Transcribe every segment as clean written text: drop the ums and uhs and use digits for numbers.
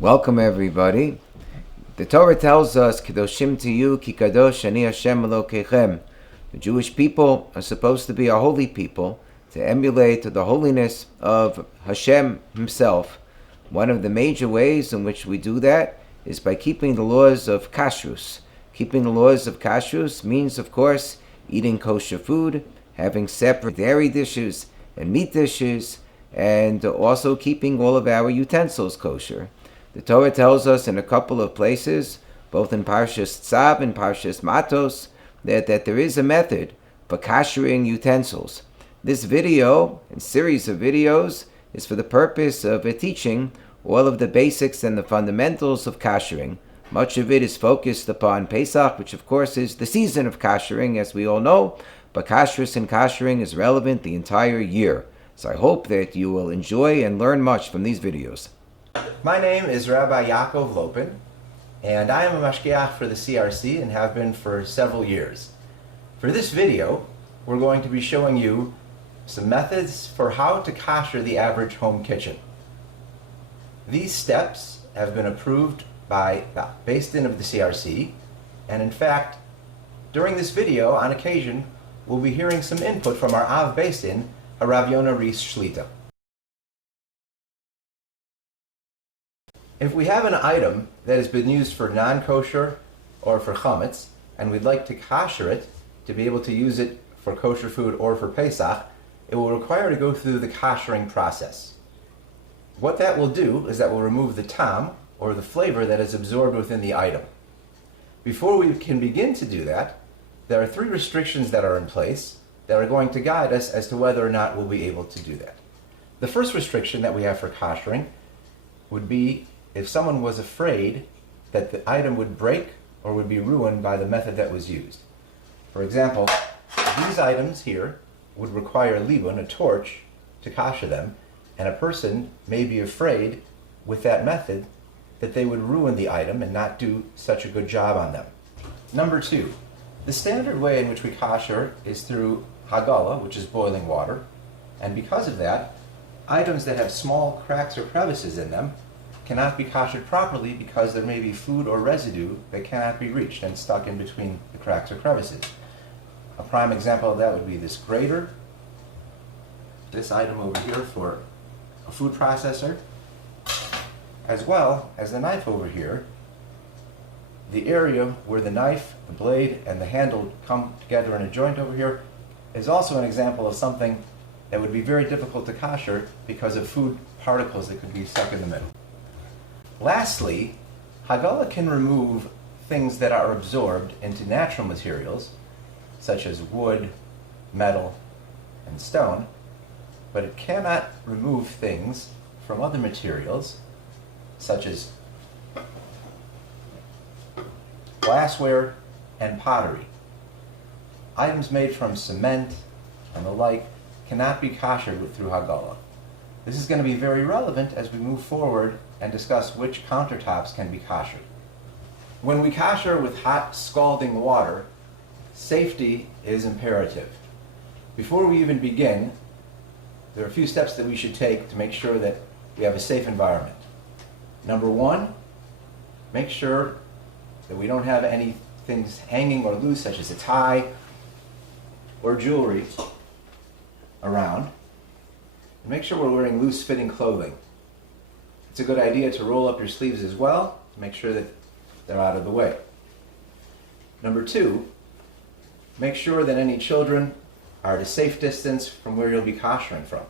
Welcome everybody. The Torah tells us, Kedoshim to you, Ki Kadosh Ani Hashem Elokechem. The Jewish people are supposed to be a holy people, to emulate the holiness of Hashem himself. One of the major ways in which we do that is by keeping the laws of Kashrus. Keeping the laws of Kashrus means, of course, eating kosher food, having separate dairy dishes and meat dishes, and also keeping all of our utensils kosher. The Torah tells us in a couple of places, both in Parshas Tzav and Parshas Matos, that there is a method for kashering utensils. This video, and series of videos, is for the purpose of teaching all of the basics and the fundamentals of kashering. Much of it is focused upon Pesach, which of course is the season of kashering, as we all know, but kashrus and kashering is relevant the entire year. So I hope that you will enjoy and learn much from these videos. My name is Rabbi Yaakov Lopin, and I am a mashgiach for the cRc and have been for several years. For this video, we're going to be showing you some methods for how to kasher the average home kitchen. These steps have been approved by the Beis Din of the cRc, and in fact, during this video, on occasion, we'll be hearing some input from our Av Beis Din, Rav Yonah Reis Shlita. If we have an item that has been used for non-kosher or for chametz, and we'd like to kasher it to be able to use it for kosher food or for Pesach, it will require to go through the kashering process. What that will do is that will remove the tam, or the flavor that is absorbed within the item. Before we can begin to do that, there are 3 restrictions that are in place that are going to guide us as to whether or not we'll be able to do that. The first restriction that we have for kashering would be if someone was afraid that the item would break or would be ruined by the method that was used. For example, these items here would require libun, a torch, to kasher them, and a person may be afraid with that method that they would ruin the item and not do such a good job on them. Number 2, the standard way in which we kasher is through hagala, which is boiling water, and because of that, items that have small cracks or crevices in them cannot be kashered properly because there may be food or residue that cannot be reached and stuck in between the cracks or crevices. A prime example of that would be this grater, this item over here for a food processor, as well as the knife over here. The area where the knife, the blade, and the handle come together in a joint over here is also an example of something that would be very difficult to kasher because of food particles that could be stuck in the middle. Lastly, hagala can remove things that are absorbed into natural materials, such as wood, metal, and stone, but it cannot remove things from other materials, such as glassware and pottery. Items made from cement and the like cannot be kashered through hagala. This is going to be very relevant as we move forward and discuss which countertops can be kashered. When we kasher with hot, scalding water, safety is imperative. Before we even begin, there are a few steps that we should take to make sure that we have a safe environment. Number 1, make sure that we don't have any things hanging or loose, such as a tie or jewelry around. And make sure we're wearing loose-fitting clothing. It's a good idea to roll up your sleeves as well to make sure that they're out of the way. Number 2, make sure that any children are at a safe distance from where you'll be kashering from.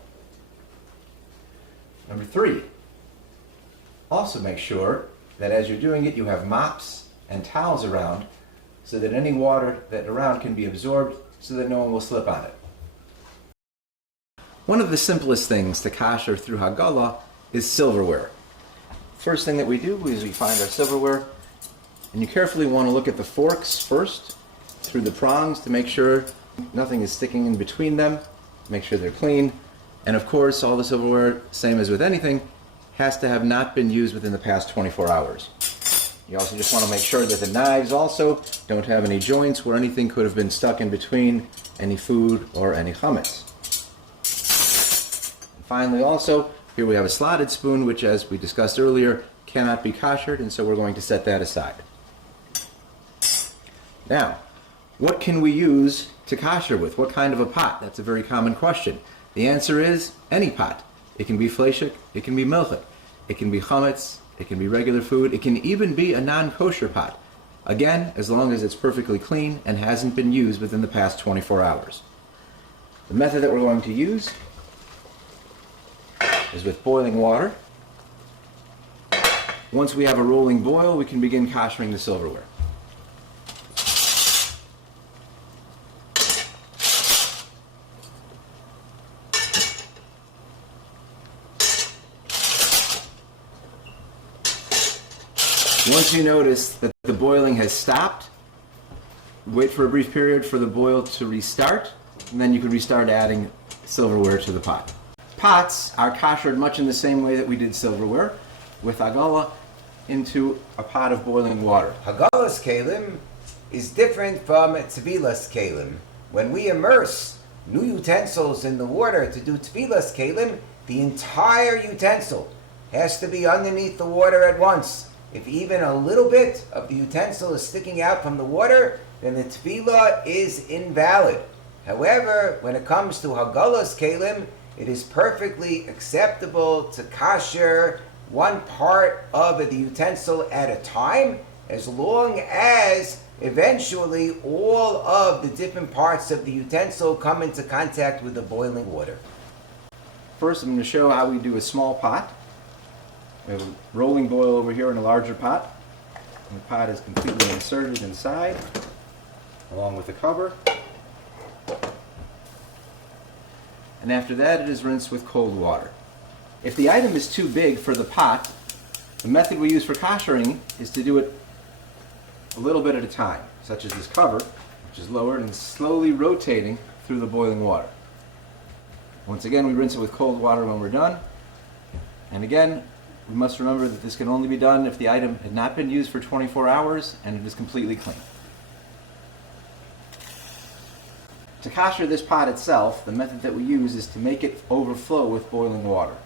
Number 3, also make sure that as you're doing it, you have mops and towels around so that any water that around can be absorbed so that no one will slip on it. One of the simplest things to kasher through hagala is silverware. First thing that we do is we find our silverware, and you carefully want to look at the forks first through the prongs to make sure nothing is sticking in between them, make sure they're clean, and of course all the silverware, same as with anything, has to have not been used within the past 24 hours. You also just want to make sure that the knives also don't have any joints where anything could have been stuck in between any food or any chametz. And finally also, here we have a slotted spoon, which as we discussed earlier, cannot be kashered, and so we're going to set that aside. Now, what can we use to kasher with? What kind of a pot? That's a very common question. The answer is any pot. It can be fleshik, it can be milchik, it can be chametz, it can be regular food, it can even be a non-kosher pot. Again, as long as it's perfectly clean and hasn't been used within the past 24 hours. The method that we're going to use is with boiling water. Once we have a rolling boil, we can begin kashering the silverware. Once you notice that the boiling has stopped, wait for a brief period for the boil to restart, and then you can restart adding silverware to the pot. Pots are kashered much in the same way that we did silverware, with agala into a pot of boiling water. Hagalas kelim is different from tvilas kelim. When we immerse new utensils in the water to do tvilas kelim, the entire utensil has to be underneath the water at once. If even a little bit of the utensil is sticking out from the water, then the tefillah is invalid. However, when it comes to hagalas kelim, it is perfectly acceptable to kasher one part of the utensil at a time, as long as eventually all of the different parts of the utensil come into contact with the boiling water. First, I'm going to show how we do a small pot. We have a rolling boil over here in a larger pot. And the pot is completely inserted inside, along with the cover. And after that, it is rinsed with cold water. If the item is too big for the pot, the method we use for kashering is to do it a little bit at a time, such as this cover, which is lowered and slowly rotating through the boiling water. Once again, we rinse it with cold water when we're done. And again, we must remember that this can only be done if the item had not been used for 24 hours and it is completely clean. To kasher this pot itself, the method that we use is to make it overflow with boiling water.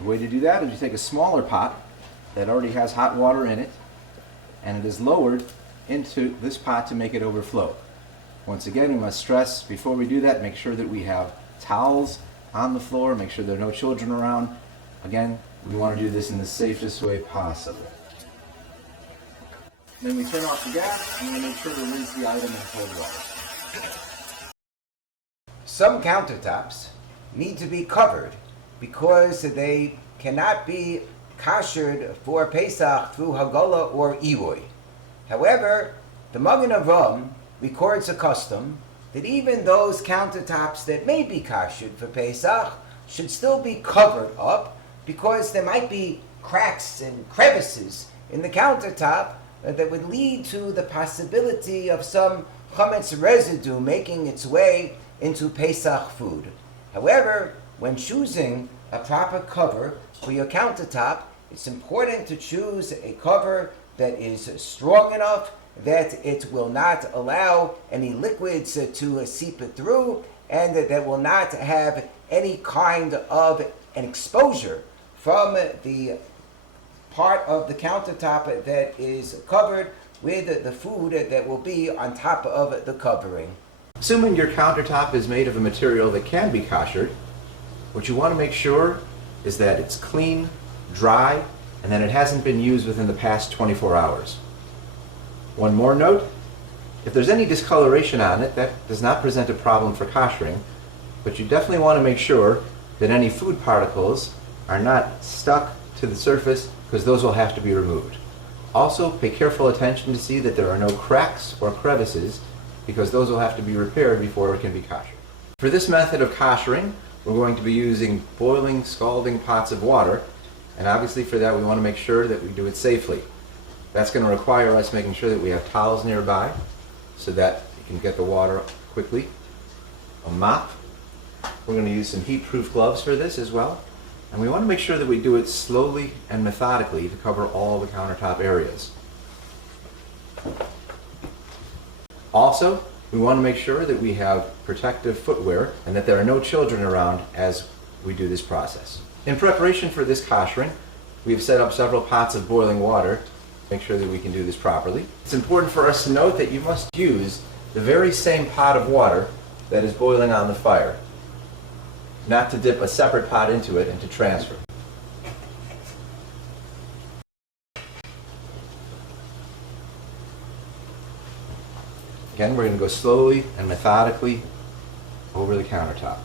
The way to do that is you take a smaller pot that already has hot water in it, and it is lowered into this pot to make it overflow. Once again, we must stress before we do that, make sure that we have towels on the floor, make sure there are no children around. Again, we want to do this in the safest way possible. Then we turn off the gas and we make sure to rinse the item in cold water. Some countertops need to be covered because they cannot be kashered for Pesach through Hagala or Iroy. However, the Magen Avraham records a custom that even those countertops that may be kashered for Pesach should still be covered up because there might be cracks and crevices in the countertop that would lead to the possibility of some chametz residue making its way into Pesach food. However, when choosing a proper cover for your countertop, it's important to choose a cover that is strong enough that it will not allow any liquids to seep through, and that will not have any kind of an exposure from the part of the countertop that is covered with the food that will be on top of the covering. Assuming your countertop is made of a material that can be kashered, what you want to make sure is that it's clean, dry, and that it hasn't been used within the past 24 hours. One more note, if there's any discoloration on it, that does not present a problem for kashering, but you definitely want to make sure that any food particles are not stuck to the surface, because those will have to be removed. Also, pay careful attention to see that there are no cracks or crevices, because those will have to be repaired before it can be kashered. For this method of kashering, we're going to be using boiling, scalding pots of water, and obviously for that we want to make sure that we do it safely. That's going to require us making sure that we have towels nearby so that you can get the water quickly. A mop. We're going to use some heat-proof gloves for this as well. And we want to make sure that we do it slowly and methodically to cover all the countertop areas. Also, we want to make sure that we have protective footwear and that there are no children around as we do this process. In preparation for this kashering, We have set up several pots of boiling water to make sure that we can do this properly. It's important for us to note that you must use the very same pot of water that is boiling on the fire, not to dip a separate pot into it and to transfer. Again, we're going to go slowly and methodically over the countertop.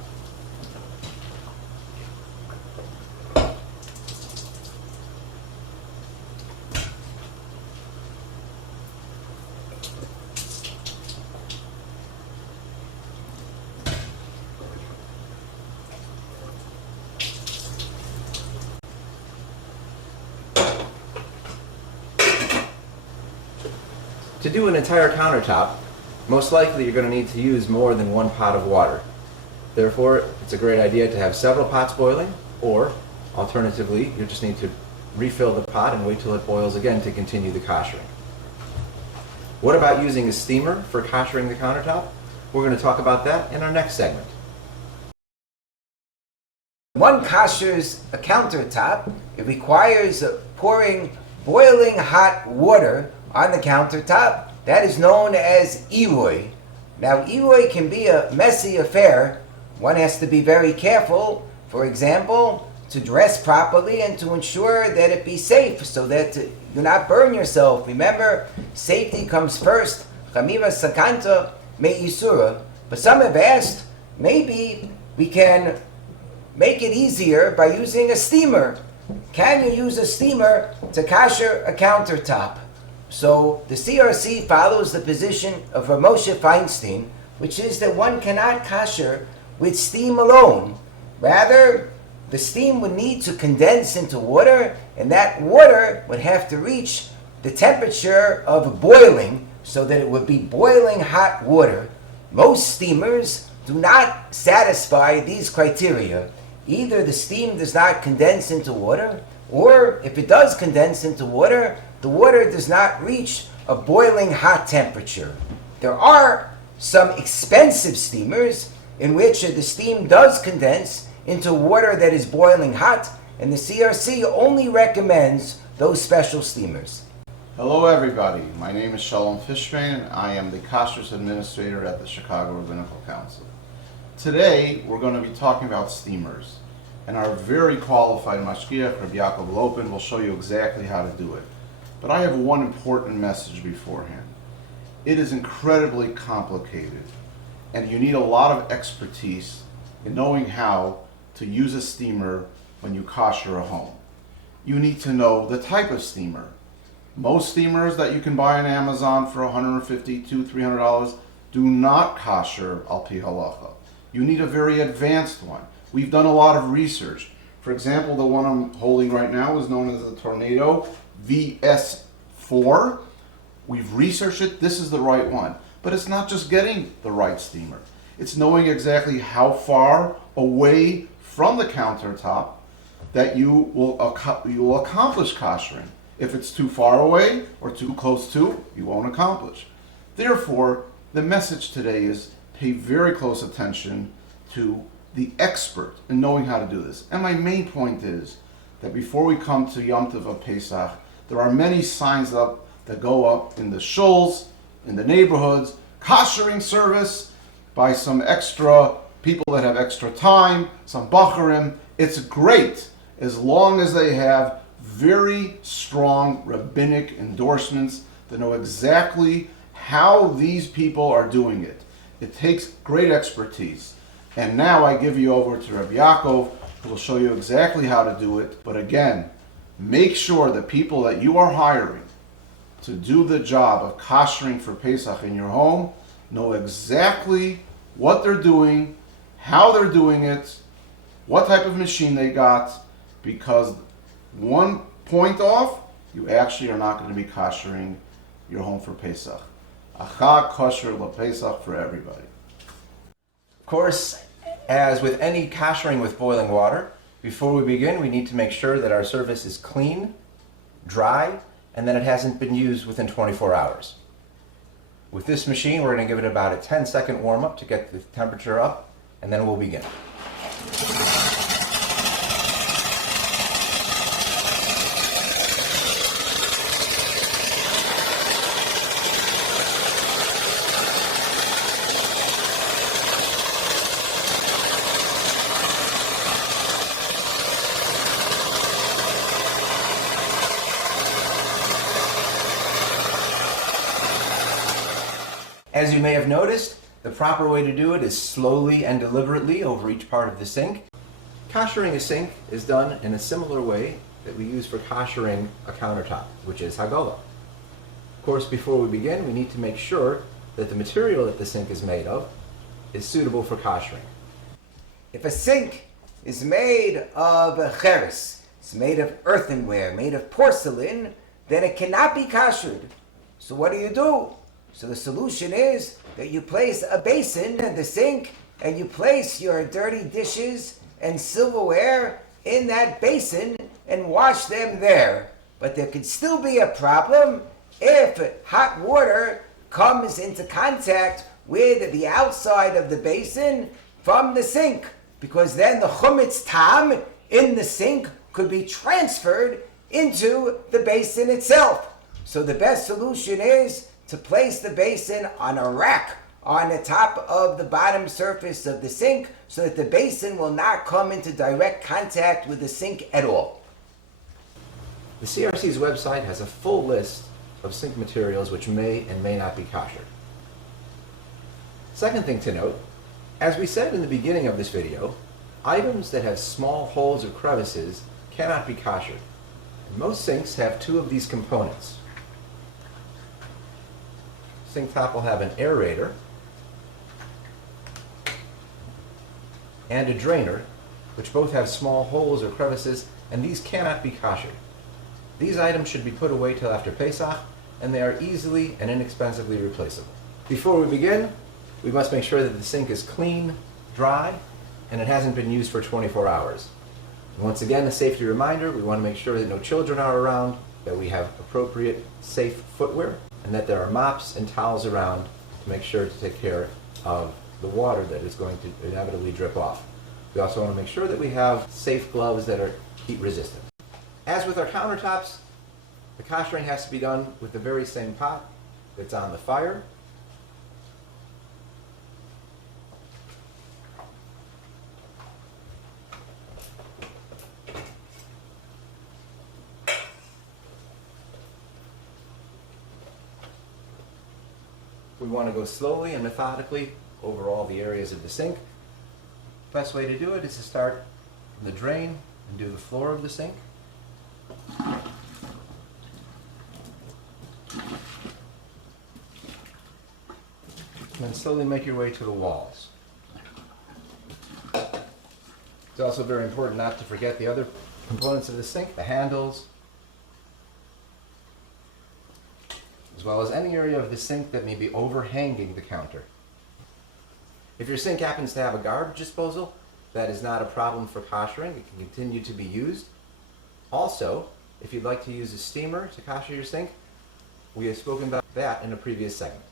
To do an entire countertop, most likely you're going to need to use more than one pot of water. Therefore, it's a great idea to have several pots boiling, or alternatively, you just need to refill the pot and wait till it boils again to continue the kashering. What about using a steamer for kashering the countertop? We're going to talk about that in our next segment. One kashers a countertop, it requires pouring boiling hot water on the countertop. That is known as iroi. Now, iroi can be a messy affair. One has to be very careful, for example, to dress properly and to ensure that it be safe so that you not burn yourself. Remember, safety comes first. Chamira sakanta me isura. But some have asked, maybe we can make it easier by using a steamer. Can you use a steamer to kasher a countertop? So the cRc follows the position of Moshe Feinstein, which is that one cannot kasher with steam alone. Rather, the steam would need to condense into water, and that water would have to reach the temperature of boiling, so that it would be boiling hot water. Most steamers do not satisfy these criteria. Either the steam does not condense into water, or if it does condense into water, the water does not reach a boiling hot temperature. There are some expensive steamers in which the steam does condense into water that is boiling hot, and the cRc only recommends those special steamers. Hello everybody, my name is Shalom Fishman and I am the Kasher's Administrator at the Chicago Rabbinical Council. Today we're going to be talking about steamers, and our very qualified Mashgiach, Rabbi Yaakov Lopin, will show you exactly how to do it. But I have one important message beforehand. It is incredibly complicated, and you need a lot of expertise in knowing how to use a steamer when you kasher a home. You need to know the type of steamer. Most steamers that you can buy on Amazon for $150, $200, $300 do not kasher al pi halacha. You need a very advanced one. We've done a lot of research. For example, the one I'm holding right now is known as the Tornado VS4. We've researched it. This is the right one. But it's not just getting the right steamer. It's knowing exactly how far away from the countertop that you will accomplish kashering. If it's too far away or too close to, you won't accomplish. Therefore, the message today is pay very close attention to the expert in knowing how to do this. And my main point is that before we come to Yom Tov of Pesach, there are many signs up that go up in the shuls, in the neighborhoods, kashering service by some extra people that have extra time, some bacharim. It's great as long as they have very strong rabbinic endorsements that know exactly how these people are doing it. It takes great expertise. And now I give you over to Rabbi Yaakov, who will show you exactly how to do it. But again, make sure the people that you are hiring to do the job of kashering for Pesach in your home know exactly what they're doing, how they're doing it, what type of machine they got, because one point off, you actually are not going to be kashering your home for Pesach. Achag kosher LaPesach for everybody. Of course, as with any kashering with boiling water, before we begin, we need to make sure that our surface is clean, dry, and that it hasn't been used within 24 hours. With this machine, we're going to give it about a 10-second warm-up to get the temperature up, and then we'll begin. As you may have noticed, the proper way to do it is slowly and deliberately over each part of the sink. Kashering a sink is done in a similar way that we use for kashering a countertop, which is hagola. Of course, before we begin, we need to make sure that the material that the sink is made of is suitable for kashering. If a sink is made of cRc, it's made of earthenware, made of porcelain, then it cannot be kashered. So what do? So the solution is that you place a basin in the sink and you place your dirty dishes and silverware in that basin and wash them there. But there could still be a problem if hot water comes into contact with the outside of the basin from the sink, because then the chumetz tam in the sink could be transferred into the basin itself. So the best solution is to place the basin on a rack on the top of the bottom surface of the sink so that the basin will not come into direct contact with the sink at all. The cRc's website has a full list of sink materials which may and may not be kosher. Second thing to note, as we said in the beginning of this video, items that have small holes or crevices cannot be kosher. Most sinks have two of these components. Sink top will have an aerator and a drainer, which both have small holes or crevices, and these cannot be kosher. These items should be put away till after Pesach, and they are easily and inexpensively replaceable. Before we begin, we must make sure that the sink is clean, dry, and it hasn't been used for 24 hours. And once again, a safety reminder, we want to make sure that no children are around, that we have appropriate, safe footwear, and that there are mops and towels around to make sure to take care of the water that is going to inevitably drip off. We also want to make sure that we have safe gloves that are heat resistant. As with our countertops, the kashering has to be done with the very same pot that's on the fire. We want to go slowly and methodically over all the areas of the sink. Best way to do it is to start from the drain and do the floor of the sink. And then slowly make your way to the walls. It's also very important not to forget the other components of the sink, the handles, as well as any area of the sink that may be overhanging the counter. If your sink happens to have a garbage disposal, that is not a problem for kashering. It can continue to be used. Also, if you'd like to use a steamer to kasher your sink, we have spoken about that in a previous segment.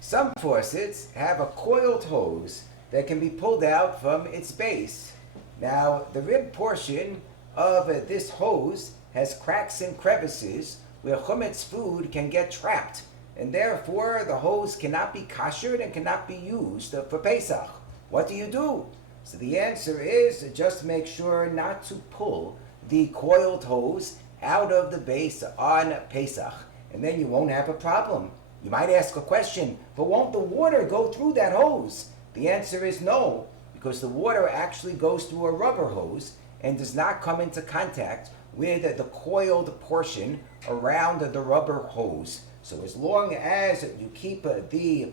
Some faucets have a coiled hose that can be pulled out from its base. Now, the rib portion of this hose has cracks and crevices where chumetz food can get trapped, and therefore the hose cannot be kashered and cannot be used for Pesach. What do? So the answer is just make sure not to pull the coiled hose out of the base on Pesach, and then you won't have a problem. You might ask a question, but won't the water go through that hose? The answer is no, because the water actually goes through a rubber hose and does not come into contact with the coiled portion around the rubber hose. So as long as you keep the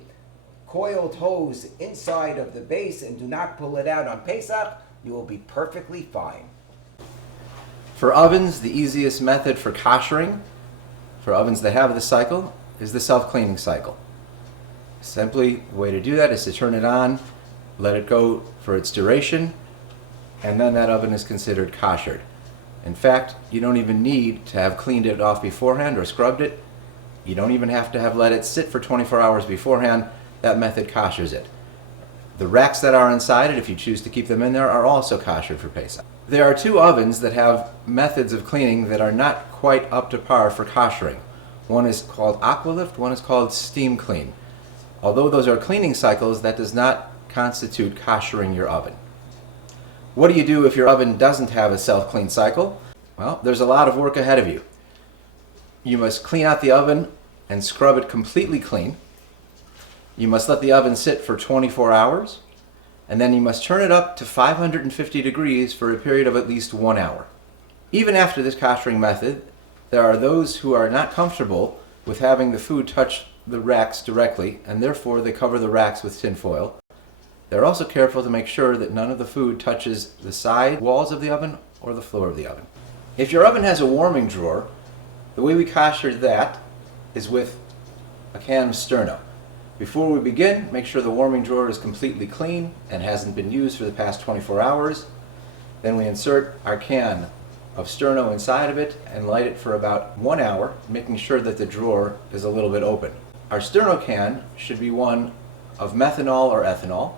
coiled hose inside of the base and do not pull it out on Pesach, you will be perfectly fine. For ovens, the easiest method for kashering, for ovens that have the cycle, is the self-cleaning cycle. Simply, the way to do that is to turn it on, let it go for its duration, and then that oven is considered kashered. In fact, you don't even need to have cleaned it off beforehand or scrubbed it. You don't even have to have let it sit for 24 hours beforehand. That method kashers it. The racks that are inside it, if you choose to keep them in there, are also kashered for Pesach. There are two ovens that have methods of cleaning that are not quite up to par for kashering. One is called aqualift, one is called steam clean. Although those are cleaning cycles, that does not constitute kashering your oven. What do you do if your oven doesn't have a self-clean cycle? Well, there's a lot of work ahead of you. You must clean out the oven and scrub it completely clean. You must let the oven sit for 24 hours, and then you must turn it up to 550 degrees for a period of at least 1 hour. Even after this kashering method, there are those who are not comfortable with having the food touch the racks directly, and therefore they cover the racks with tin foil. They're also careful to make sure that none of the food touches the side walls of the oven or the floor of the oven. If your oven has a warming drawer, the way we kasher that is with a can of sterno. Before we begin, make sure the warming drawer is completely clean and hasn't been used for the past 24 hours. Then we insert our can of sterno inside of it and light it for about 1 hour, making sure that the drawer is a little bit open. Our sterno can should be one of methanol or ethanol,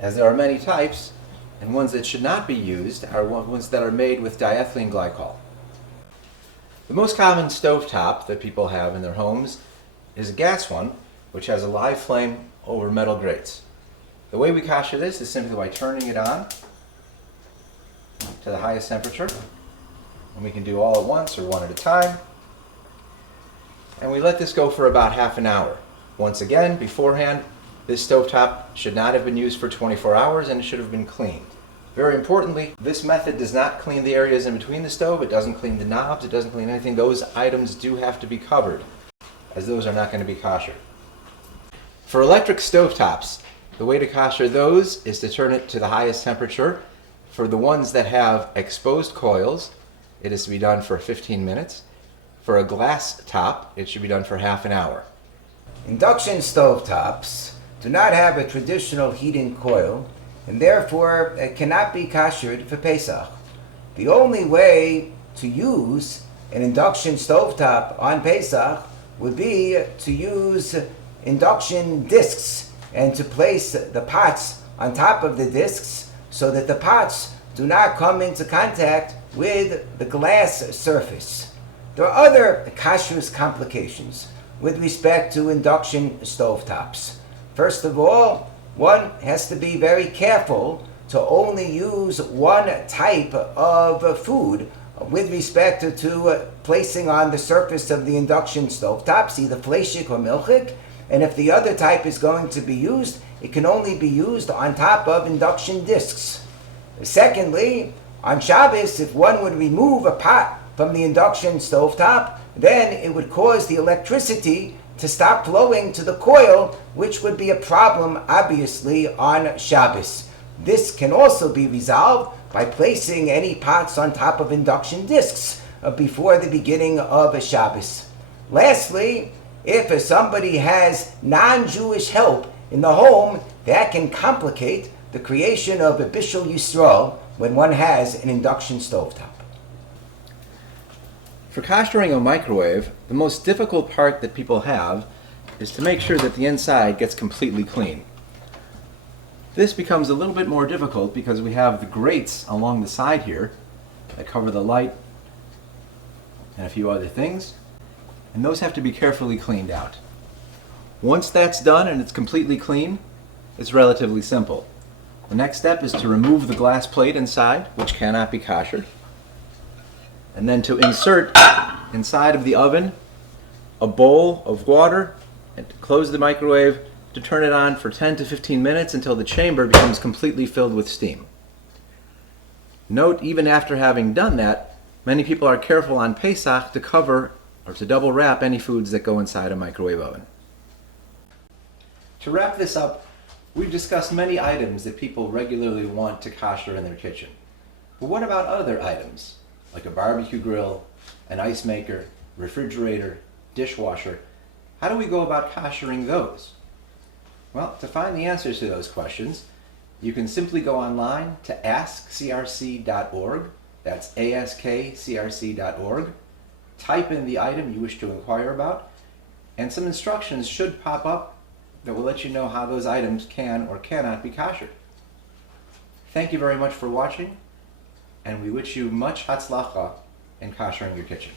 as there are many types, and ones that should not be used are ones that are made with diethylene glycol. The most common stovetop that people have in their homes is a gas one, which has a live flame over metal grates. The way we kasher this is simply by turning it on to the highest temperature, and we can do all at once or one at a time. And we let this go for about half an hour. Once again, beforehand, this stovetop should not have been used for 24 hours and it should have been cleaned. Very importantly, this method does not clean the areas in between the stove, it doesn't clean the knobs, it doesn't clean anything. Those items do have to be covered, as those are not going to be kosher. For electric stovetops, the way to kasher those is to turn it to the highest temperature. For the ones that have exposed coils, it is to be done for 15 minutes. For a glass top, it should be done for half an hour. Induction stovetops do not have a traditional heating coil, and therefore it cannot be kashered for Pesach. The only way to use an induction stovetop on Pesach would be to use induction discs and to place the pots on top of the discs so that the pots do not come into contact with the glass surface. There are other kashrus complications with respect to induction stovetops. First of all, one has to be very careful to only use one type of food with respect to placing on the surface of the induction stovetops, either fleshik or milchik, and if the other type is going to be used, it can only be used on top of induction discs. Secondly, on Shabbos, if one would remove a pot from the induction stovetop, then it would cause the electricity to stop flowing to the coil, which would be a problem, obviously, on Shabbos. This can also be resolved by placing any pots on top of induction discs before the beginning of a Shabbos. Lastly, if somebody has non-Jewish help in the home, that can complicate the creation of a Bishul Yisrael when one has an induction stovetop. For kashering a microwave, the most difficult part that people have is to make sure that the inside gets completely clean. This becomes a little bit more difficult because we have the grates along the side here that cover the light and a few other things, and those have to be carefully cleaned out. Once that's done and it's completely clean, it's relatively simple. The next step is to remove the glass plate inside, which cannot be kashered, and then to insert inside of the oven a bowl of water and to close the microwave to turn it on for 10 to 15 minutes until the chamber becomes completely filled with steam. Note, even after having done that, many people are careful on Pesach to cover or to double wrap any foods that go inside a microwave oven. To wrap this up, we've discussed many items that people regularly want to kasher in their kitchen. But what about other items, like a barbecue grill, an ice maker, refrigerator, dishwasher? How do we go about kashering those? Well, to find the answers to those questions, you can simply go online to askcrc.org. That's askcrc.org. Type in the item you wish to inquire about, and some instructions should pop up that will let you know how those items can or cannot be kashered. Thank you very much for watching, and we wish you much hatzlacha in kashering your kitchen.